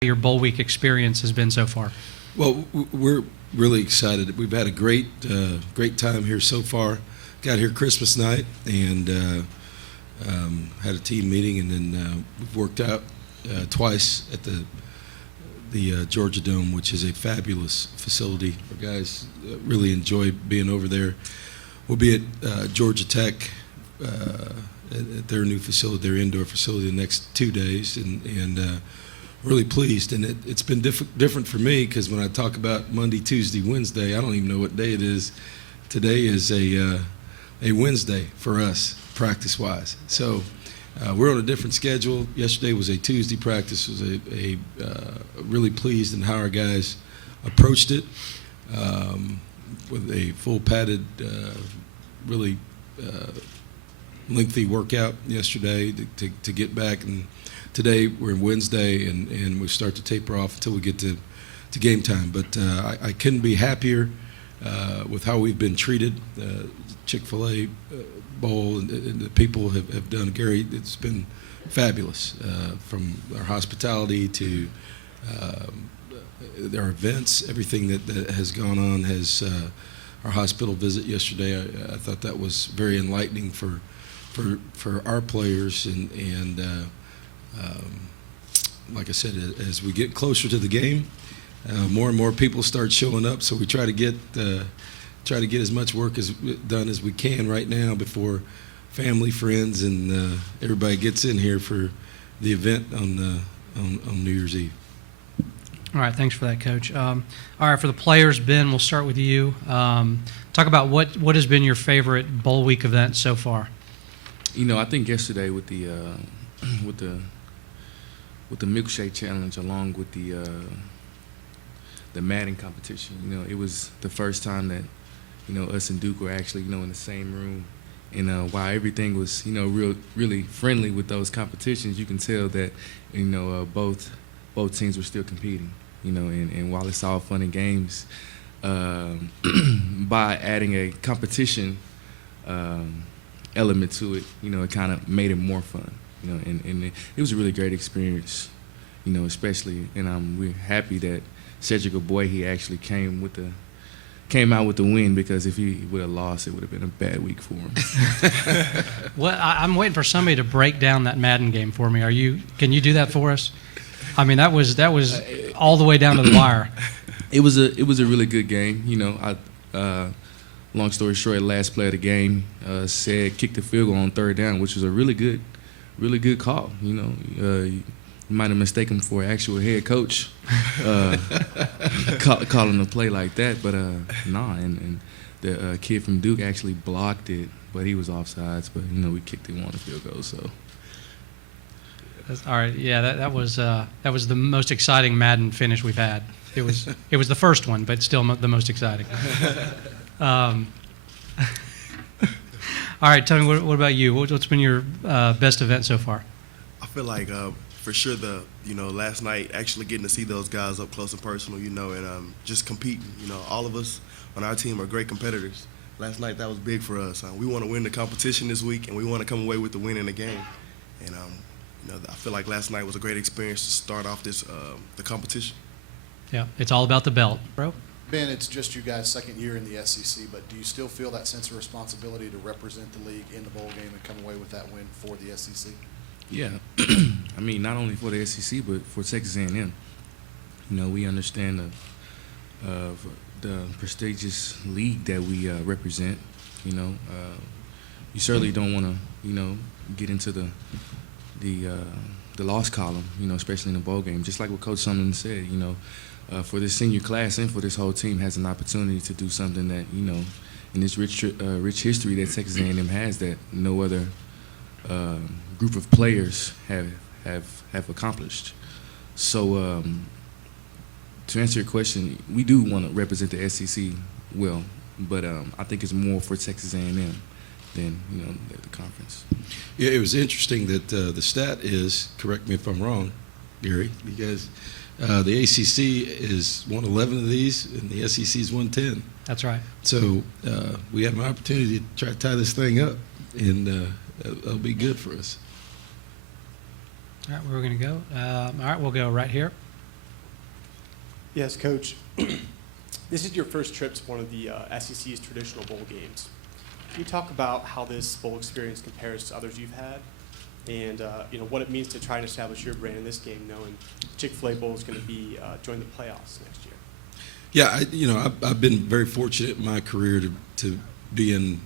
your bowl week experience has been so far. Well, we're really excited. We've had a great time here so far. Got here Christmas night and had a team meeting, and then we've worked out twice at the Georgia Dome, which is a fabulous facility. Our guys really enjoy being over there. We'll be at Georgia Tech at their new facility, their indoor facility, the next 2 days, and really pleased. And it's been different for me because when I talk about Monday, Tuesday, Wednesday, I don't even know what day it is. Today is a Wednesday for us, practice-wise. So we're on a different schedule. Yesterday was a Tuesday practice. Was really pleased in how our guys approached it with a full padded, really lengthy workout yesterday to get back. And today we're in Wednesday, and we start to taper off until we get to game time. But I couldn't be happier with how we've been treated. Chick-fil-A bowl and the people have done. Gary, it's been fabulous, from our hospitality to our events, everything that has gone on. Our hospital visit yesterday, I thought that was very enlightening for our players, and like I said, as we get closer to the game, more and more people start showing up, so we try to get as much work done as we can right now before family, friends, and everybody gets in here for the event on New Year's Eve. All right, thanks for that, Coach. All right, for the players, Ben, we'll start with you. Talk about what has been your favorite bowl week event so far. You know, I think yesterday with the milkshake challenge, along with the Madden competition, you know, it was the first time that, you know, us and Duke were actually, you know, in the same room. And while everything was, you know, really friendly with those competitions, you can tell that, you know, both teams were still competing, you know, and while it's all fun and games, by adding a competition element to it, you know, it kind of made it more fun, you know, and it was a really great experience, you know, especially, and we're happy that Cedric Boy, he actually came out with the win, because if he would have lost, it would have been a bad week for him. Well, I'm waiting for somebody to break down that Madden game for me. Can you do that for us? I mean, that was all the way down to the wire. It was a really good game. You know, long story short, last play of the game, said kick the field goal on third down, which was a really good call. You know, you might have mistaken for an actual head coach calling a play like that, but nah. And the kid from Duke actually blocked it, but he was offsides. But you know, we kicked it on the field goal, so. All right, yeah, that was the most exciting Madden finish we've had. It was the first one, but still the most exciting. All right, Tony, what about you? What's been your best event so far? I feel like for sure last night actually getting to see those guys up close and personal, you know, and just competing. You know, all of us on our team are great competitors. Last night that was big for us. We want to win the competition this week, and we want to come away with the win in the game. And you know, I feel like last night was a great experience to start off the competition. Yeah, it's all about the belt, bro. Ben, it's just you guys' second year in the SEC, but do you still feel that sense of responsibility to represent the league in the bowl game and come away with that win for the SEC? Yeah, I mean, not only for the SEC, but for Texas A&M. You know, we understand the prestigious league that we represent. You know, you certainly don't want to, you know, get into the loss column, you know, especially in the bowl game. Just like what Coach Sumlin said, you know, for this senior class and for this whole team has an opportunity to do something that, you know, in this rich history that Texas A&M has, that no other group of players have accomplished. So to answer your question, we do want to represent the SEC well, but I think it's more for Texas A&M than, you know, the conference. Yeah, it was interesting that the stat is, correct me if I'm wrong, Gary, because the ACC is 111 of these, and the SEC is 110. That's right. So we have an opportunity to try to tie this thing up, and that'll be good for us. All right, where are we going to go? All right, we'll go right here. Yes, Coach. This is your first trip to one of the SEC's traditional bowl games. Can you talk about how this bowl experience compares to others you've had, and what it means to try and establish your brand in this game, knowing Chick-fil-A Bowl is going to be join the playoffs next year? Yeah, I've been very fortunate in my career to be in,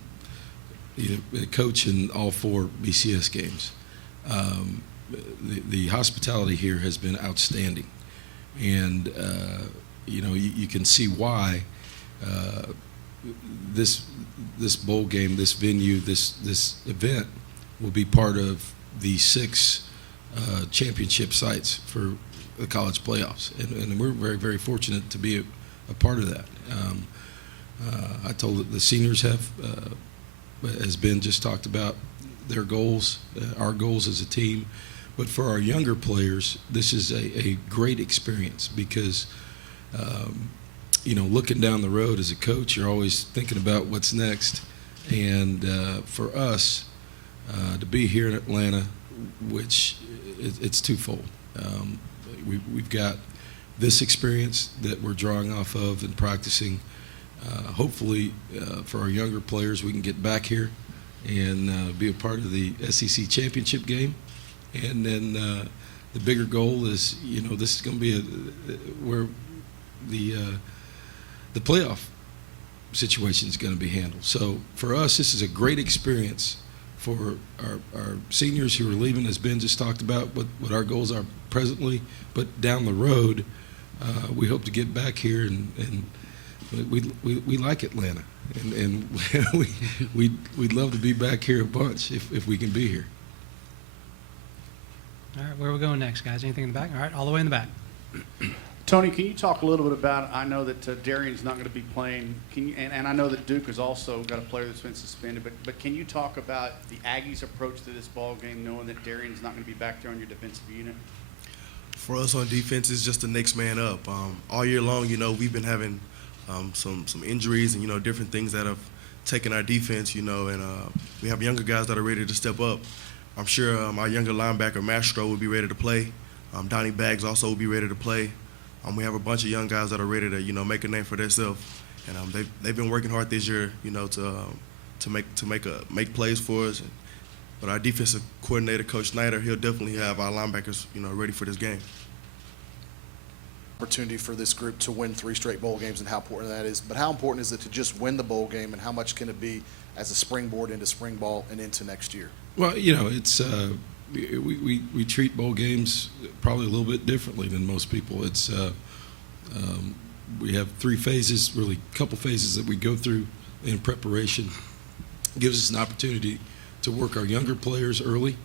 a coach in all 4 BCS games. The hospitality here has been outstanding, and you can see why this bowl game, this venue, this event will be part of the 6 championship sites for the college playoffs, and we're very, very fortunate to be a part of that. I told that the seniors have, as Ben just talked about, their goals, our goals as a team. But for our younger players, this is a great experience because, looking down the road as a coach, you're always thinking about what's next. And for us to be here in Atlanta, which it's twofold. We've got this experience that we're drawing off of and practicing. Hopefully, for our younger players, we can get back here and be a part of the SEC championship game. And then the bigger goal is, this is going to be where the playoff situation is going to be handled. So for us, this is a great experience for our seniors who are leaving, as Ben just talked about, what our goals are presently. But down the road, we hope to get back here, and we like Atlanta, and we'd love to be back here a bunch if we can be here. All right, where are we going next, guys? Anything in the back? All right, all the way in the back. Tony, can you talk a little bit about, I know that Darian's not going to be playing, and I know that Duke has also got a player that's been suspended, but can you talk about the Aggies' approach to this ball game, knowing that Darian's not going to be back there on your defensive unit? For us on defense, it's just the next man up. All year long, we've been having some injuries and, different things that have taken our defense, and we have younger guys that are ready to step up. I'm sure our younger linebacker, Mastro, will be ready to play. Donnie Baggs also will be ready to play. We have a bunch of young guys that are ready to, make a name for themselves. And they've been working hard this year, to make plays for us. But our defensive coordinator, Coach Snyder, he'll definitely have our linebackers, ready for this game. Opportunity for this group to win 3 straight bowl games and how important that is. But how important is it to just win the bowl game, and how much can it be as a springboard into spring ball and into next year? Well, it's we treat bowl games probably a little bit differently than most people. It's we have 3 phases, really a couple phases that we go through in preparation. It gives us an opportunity to work our younger players early,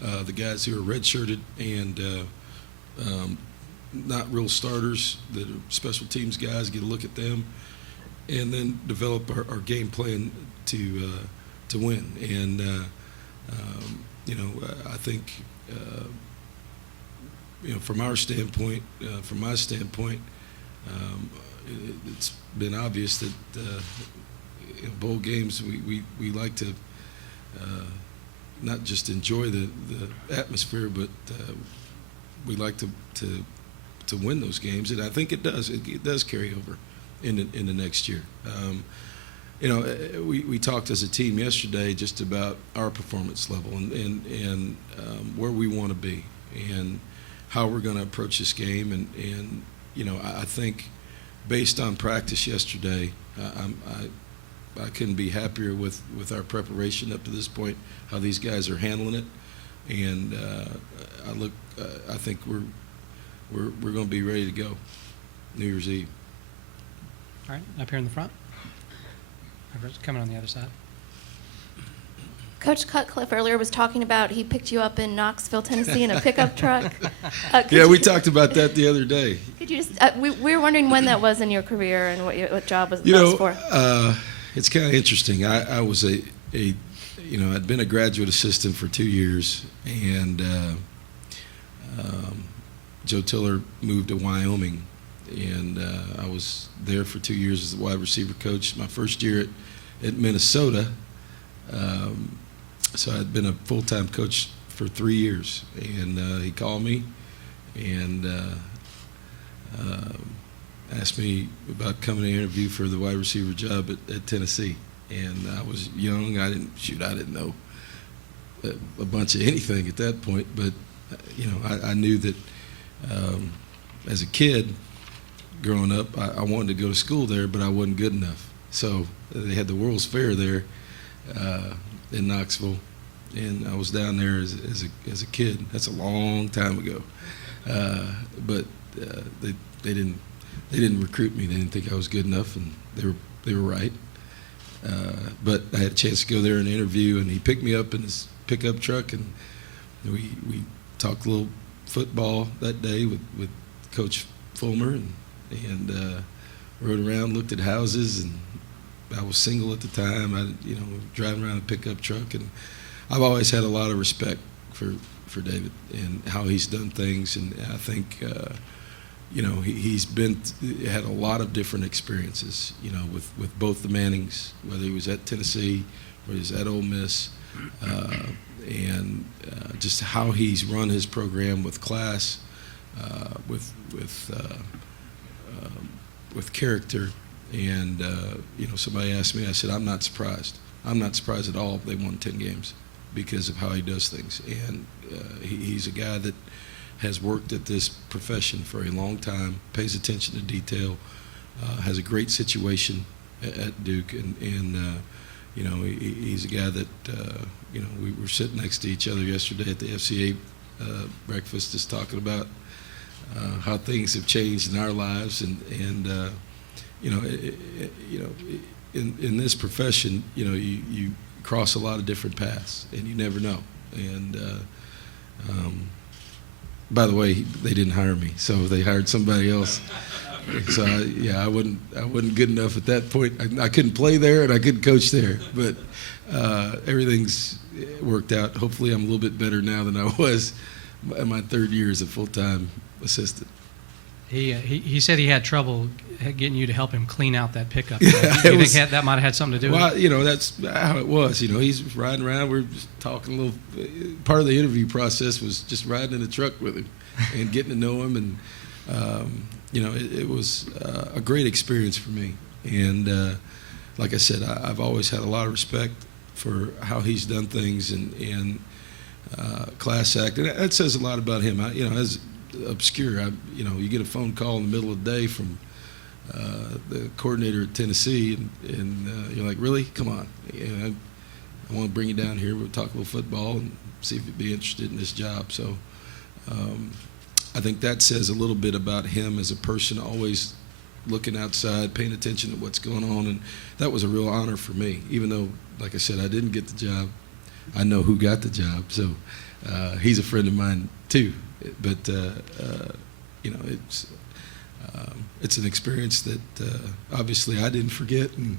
the guys who are redshirted and not real starters, that are special teams guys, get a look at them, and then develop our game plan to win. And I think from our standpoint, from my standpoint, it's been obvious that in bowl games we like to not just enjoy the atmosphere, but we like to win those games, and I think it does. It does carry over in the next year. We talked as a team yesterday just about our performance level and where we want to be and how we're going to approach this game. And I think based on practice yesterday, I couldn't be happier with our preparation up to this point, how these guys are handling it. And I think we're going to be ready to go New Year's Eve. All right, up here in the front. Coming on the other side. Coach Cutcliffe earlier was talking about he picked you up in Knoxville, Tennessee in a pickup truck. We talked about that the other day. Could you just, we were wondering when that was in your career and what job that was for? It's kind of interesting. I was I'd been a graduate assistant for 2 years, and Joe Tiller moved to Wyoming, and I was there for 2 years as the wide receiver coach. My first year at Minnesota, so I'd been a full-time coach for 3 years, and he called me, and asked me about coming to interview for the wide receiver job at Tennessee, and I was young. I didn't know a bunch of anything at that point, but I knew that as a kid growing up, I wanted to go to school there, but I wasn't good enough. So they had the World's Fair there in Knoxville, and I was down there as a kid. That's a long time ago, but they didn't recruit me. They didn't think I was good enough, and they were right. But I had a chance to go there and interview, and he picked me up in his pickup truck, and we talked a little football that day with Coach Fulmer, and rode around, looked at houses, and I was single at the time. Driving around a pickup truck, and I've always had a lot of respect for David and how he's done things, and I think he's had a lot of different experiences, with both the Mannings, whether he was at Tennessee or he was at Ole Miss, and just how he's run his program with class, with character. And somebody asked me, I said, I'm not surprised. I'm not surprised at all if they won 10 games because of how he does things. And he's a guy that has worked at this profession for a long time, pays attention to detail, has a great situation at Duke, and he's a guy that we were sitting next to each other yesterday at the FCA breakfast, just talking about how things have changed in our lives, and in this profession, you cross a lot of different paths, and you never know. And by the way, they didn't hire me, so they hired somebody else. So I wasn't good enough at that point. I couldn't play there, and I couldn't coach there. But everything's worked out. Hopefully, I'm a little bit better now than I was in my third year as a full-time assistant. He said he had trouble getting you to help him clean out that pickup. Yeah, Do you think that might have had something to do with it? Well, that's how it was. He's riding around. We're just talking a little. Part of the interview process was just riding in the truck with him and getting to know him. And, it was a great experience for me. And like I said, I've always had a lot of respect for how he's done things and class act. And that says a lot about him. As obscure, you get a phone call in the middle of the day from the coordinator at Tennessee, and you're like, really? Come on. I want to bring you down here. We'll talk a little football and see if you'd be interested in this job. So I think that says a little bit about him as a person, always looking outside, paying attention to what's going on. And that was a real honor for me, even though, like I said, I didn't get the job. I know who got the job. So he's a friend of mine, too. But, it's an experience that obviously I didn't forget, and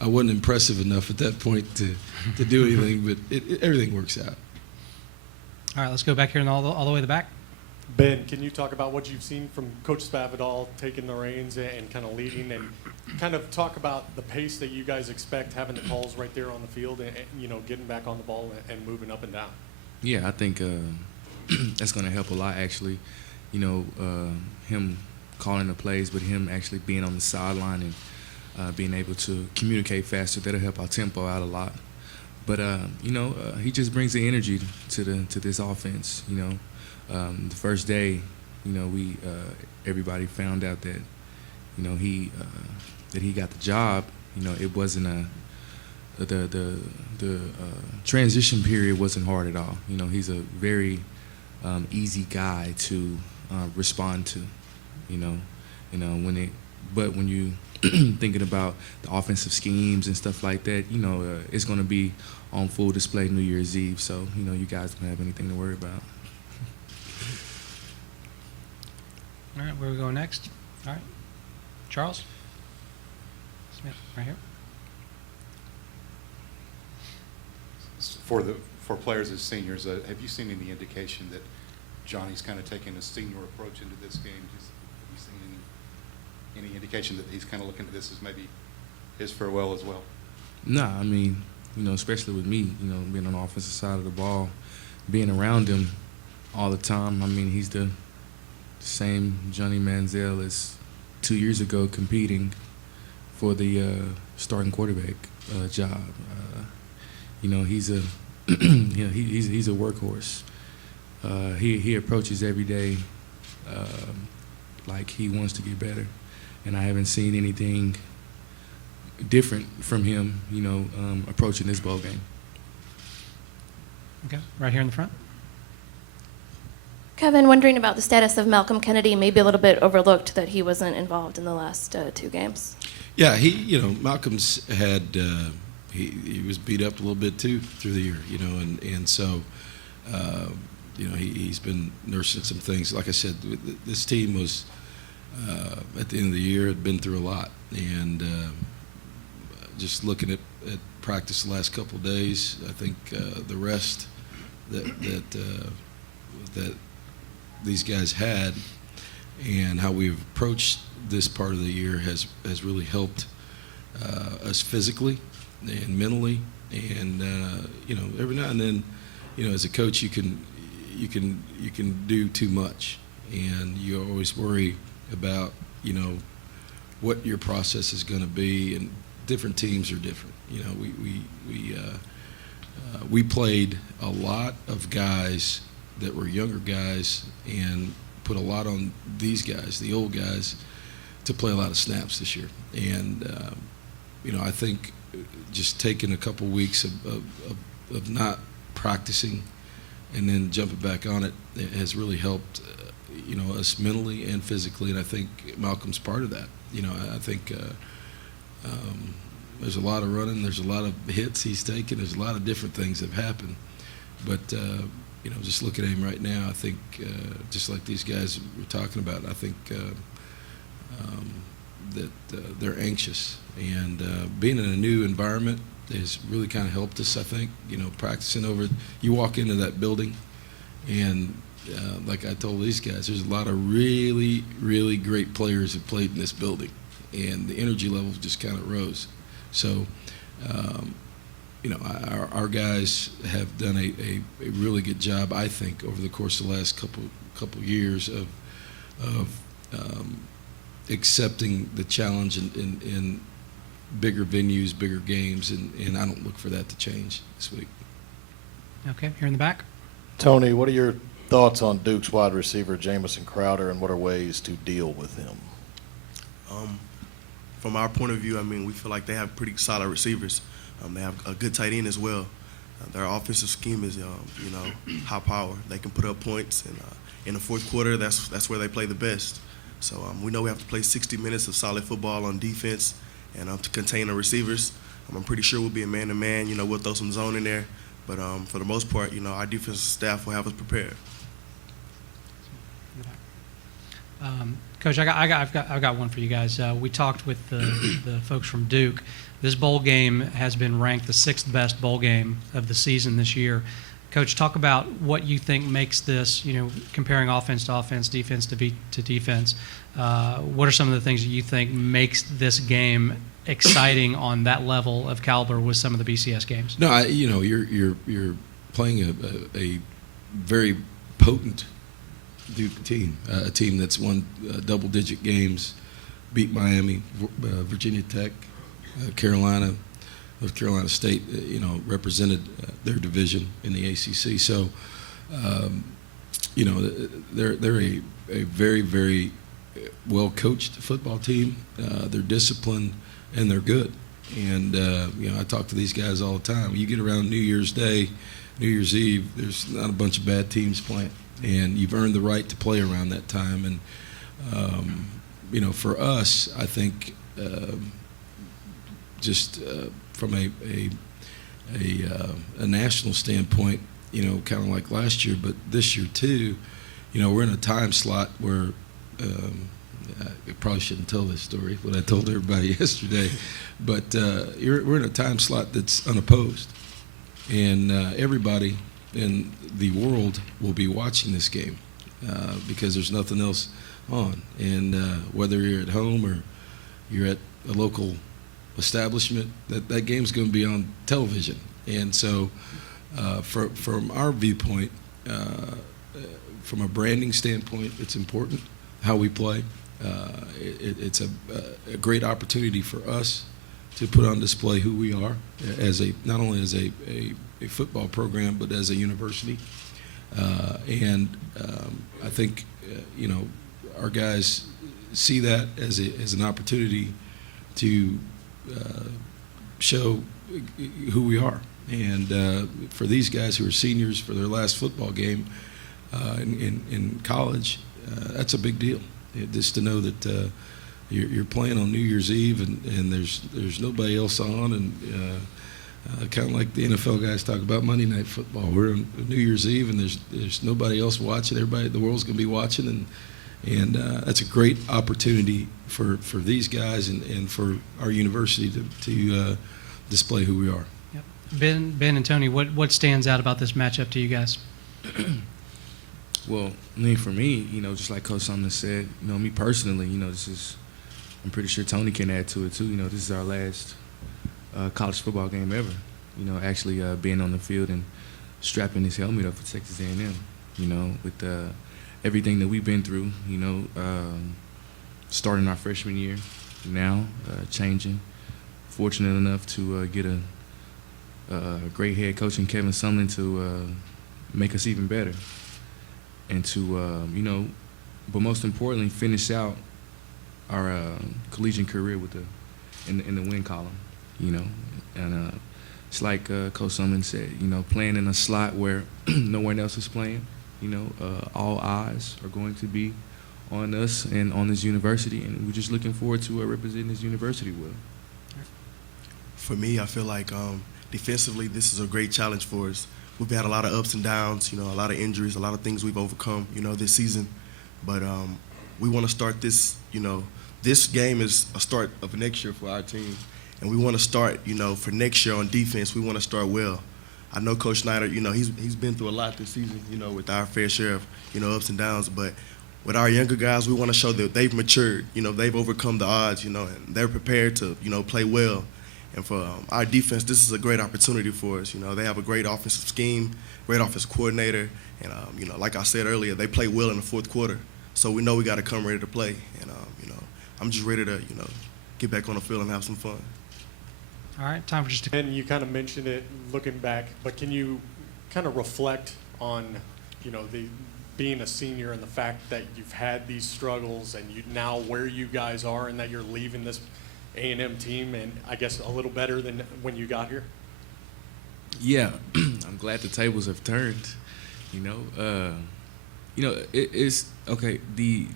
I wasn't impressive enough at that point to do anything, but everything works out. All right, let's go back here and all the way to the back. Ben, can you talk about what you've seen from Coach Spavital taking the reins and kind of leading, and kind of talk about the pace that you guys expect, having the calls right there on the field, and getting back on the ball and moving up and down? Yeah, I think that's going to help a lot, actually. Him calling the plays, but him actually being on the sideline and being able to communicate faster, that'll help our tempo out a lot. But he just brings the energy to this offense. The first day, everybody found out that he got the job. It wasn't the transition period wasn't hard at all. He's a very easy guy to respond to. When you thinking about the offensive schemes and stuff like that, it's going to be on full display New Year's Eve. So you guys don't have anything to worry about. All right, where are we going next? All right, Charles Smith, right here. For players as seniors, have you seen any indication that Johnny's kind of taking a senior approach into this game? Have you seen any indication that he's kind of looking at this as maybe his farewell as well? No, I mean, especially with me, being on the offensive side of the ball, being around him all the time. I mean, he's the same Johnny Manziel as 2 years ago competing for the starting quarterback job. He's a he's a workhorse. He approaches every day like he wants to get better, and I haven't seen anything different from him, approaching this bowl game. Okay, right here in the front. Kevin, wondering about the status of Malcolm Kennedy, maybe a little bit overlooked that he wasn't involved in the last 2 games. Yeah, Malcolm's had he was beat up a little bit too through the year, and so he's been nursing some things. Like I said, this team was at the end of the year had been through a lot, and just looking at practice the last couple of days, I think the rest that these guys had and how we've approached this part of the year has really helped us physically and mentally, and every now and then, as a coach, you can do too much, and you always worry about what your process is going to be, and different teams are different. We played a lot of guys that were younger guys and put a lot on these guys, the old guys, to play a lot of snaps this year. And I think just taking a couple weeks of not practicing and then jumping back on it has really helped us mentally and physically, and I think Malcolm's part of that. I think there's a lot of running, there's a lot of hits he's taken, there's a lot of different things that have happened, but just looking at him right now, I think just like these guys were talking about, I think that they're anxious, and being in a new environment has really kind of helped us. I think practicing you walk into that building, and like I told these guys, there's a lot of really, really great players that played in this building, and the energy levels just kind of rose. So, our guys have done a really good job, I think, over the course of the last couple years of accepting the challenge in bigger venues, bigger games, and I don't look for that to change this week. Okay, here in the back. Toney, what are your thoughts on Duke's wide receiver Jamison Crowder, and what are ways to deal with him? From our point of view, we feel like they have pretty solid receivers. They have a good tight end as well. Their offensive scheme is, high power. They can put up points, and in the fourth quarter, that's where they play the best. So we know we have to play 60 minutes of solid football on defense and to contain the receivers. I'm pretty sure we'll be a man-to-man. We'll throw some zone in there. But for the most part, our defensive staff will have us prepared. Coach, I've got one for you guys. We talked with the folks from Duke. This bowl game has been ranked the 6th best bowl game of the season this year. Coach, talk about what you think makes this, comparing offense to offense, defense to defense. What are some of the things that you think makes this game exciting on that level of caliber with some of the BCS games? No, you're playing a very potent Duke team, a team that's won double-digit games, beat Miami, Virginia Tech, Carolina, North Carolina State, represented their division in the ACC. So, they're a very, very well-coached football team. They're disciplined and they're good. And I talk to these guys all the time. You get around New Year's Day, New Year's Eve, there's not a bunch of bad teams playing, and you've earned the right to play around that time. And for us, I think just from a national standpoint, kind of like last year, but this year too, we're in a time slot where I probably shouldn't tell this story, what I told everybody yesterday, but we're in a time slot that's unopposed, and everybody in the world will be watching this game because there's nothing else on, and whether you're at home or you're at a local establishment, that game's going to be on television. And so from our viewpoint, from a branding standpoint, it's important how we play. it's a great opportunity for us to put on display who we are as not only as a football program, but as a university. I think our guys see that as an opportunity to show who we are. And for these guys who are seniors for their last football game in college, that's a big deal. Just to know that you're playing on New Year's Eve and there's nobody else on, and kind of like the NFL guys talk about Monday Night Football. We're on New Year's Eve and there's nobody else watching. The world's going to be watching, and that's a great opportunity for these guys and for our university to display who we are. Yep. Ben and Toney, what stands out about this matchup to you guys? Well, I mean, for me, just like Coach Sumlin said, me personally, I'm pretty sure Toney can add to it too. This is our last college football game ever. Actually being on the field and strapping his helmet up for Texas A&M. With everything that we've been through. Starting our freshman year, now changing. Fortunate enough to get a great head coach in Kevin Sumlin to make us even better. And to, but most importantly, finish out our collegiate career in the win column, And it's like Coach Sumlin said, playing in a slot where no one else is playing, all eyes are going to be on us and on this university, and we're just looking forward to representing this university well. For me, I feel like defensively, this is a great challenge for us. We've had a lot of ups and downs, a lot of injuries, a lot of things we've overcome, this season. But we want to start this, this game is a start of next year for our team. And we want to start, for next year on defense, we want to start well. I know Coach Snyder, he's been through a lot this season, with our fair share of, ups and downs. But with our younger guys, we want to show that they've matured, they've overcome the odds, and they're prepared to, play well. And for our defense, this is a great opportunity for us. They have a great offensive scheme, great offensive coordinator, and like I said earlier, they play well in the fourth quarter. So we know we got to come ready to play, and I'm just ready to get back on the field and have some fun. All right, time for just a And you kind of mentioned it looking back, but can you kind of reflect on, the being a senior and the fact that you've had these struggles and you now where you guys are and that you're leaving this A&M team and I guess a little better than when you got here? Yeah, I'm glad the tables have turned. It's okay. The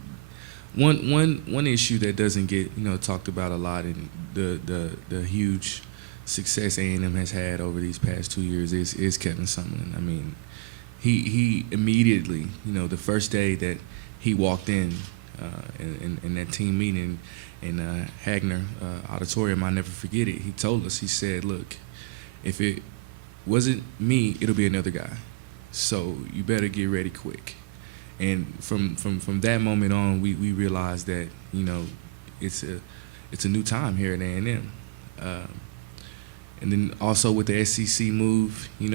one issue that doesn't get talked about a lot, and the huge success A&M has had over these past 2 years is Kevin Sumlin. I mean, he immediately, the first day that he walked in that team meeting in Hagner Auditorium, I'll never forget it. He told us, he said, look, if it wasn't me, it'll be another guy. So you better get ready quick. And from that moment on, we realized that, it's a new time here at A&M. And then also with the SEC move, we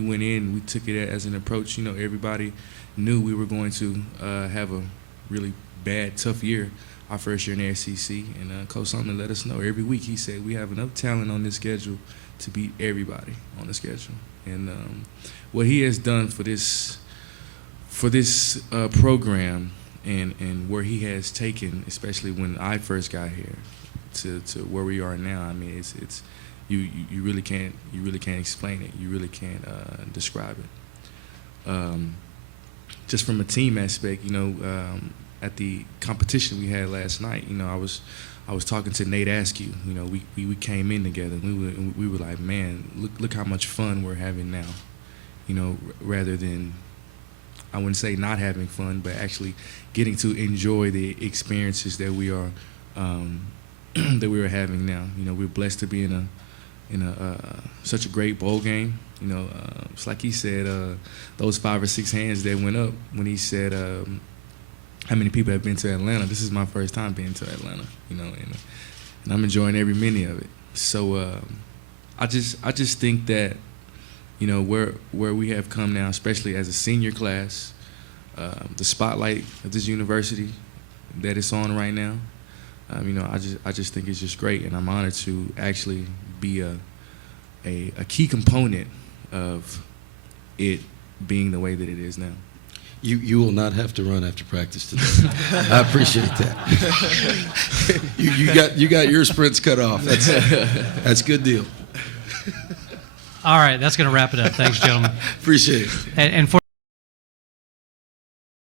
went in, we took it as an approach. Everybody knew we were going to have a really bad, tough year our first year in the SEC. And Coach Sumlin let us know every week. He said, we have enough talent on this schedule to beat everybody on the schedule. And what he has done for this program and where he has taken, especially when I first got here, to where we are now. I mean, it's you really can't explain it. You really can't describe it. Just from a team aspect, at the competition we had last night, I was talking to Nate Askew. We came in together. And we were like, man, look how much fun we're having now. Rather than, I wouldn't say not having fun, but actually getting to enjoy the experiences that we are having now. We're blessed to be in such a great bowl game. It's like he said, those 5 or 6 hands that went up when he said, how many people have been to Atlanta? This is my first time being to Atlanta, and I'm enjoying every minute of it. So I just think that, where we have come now, especially as a senior class, the spotlight of this university that it's on right now. I just think it's just great, and I'm honored to actually be a key component of it being the way that it is now. You will not have to run after practice today. I appreciate that. you got your sprints cut off. That's a good deal. All right, that's going to wrap it up. Thanks, gentlemen. Appreciate it. And for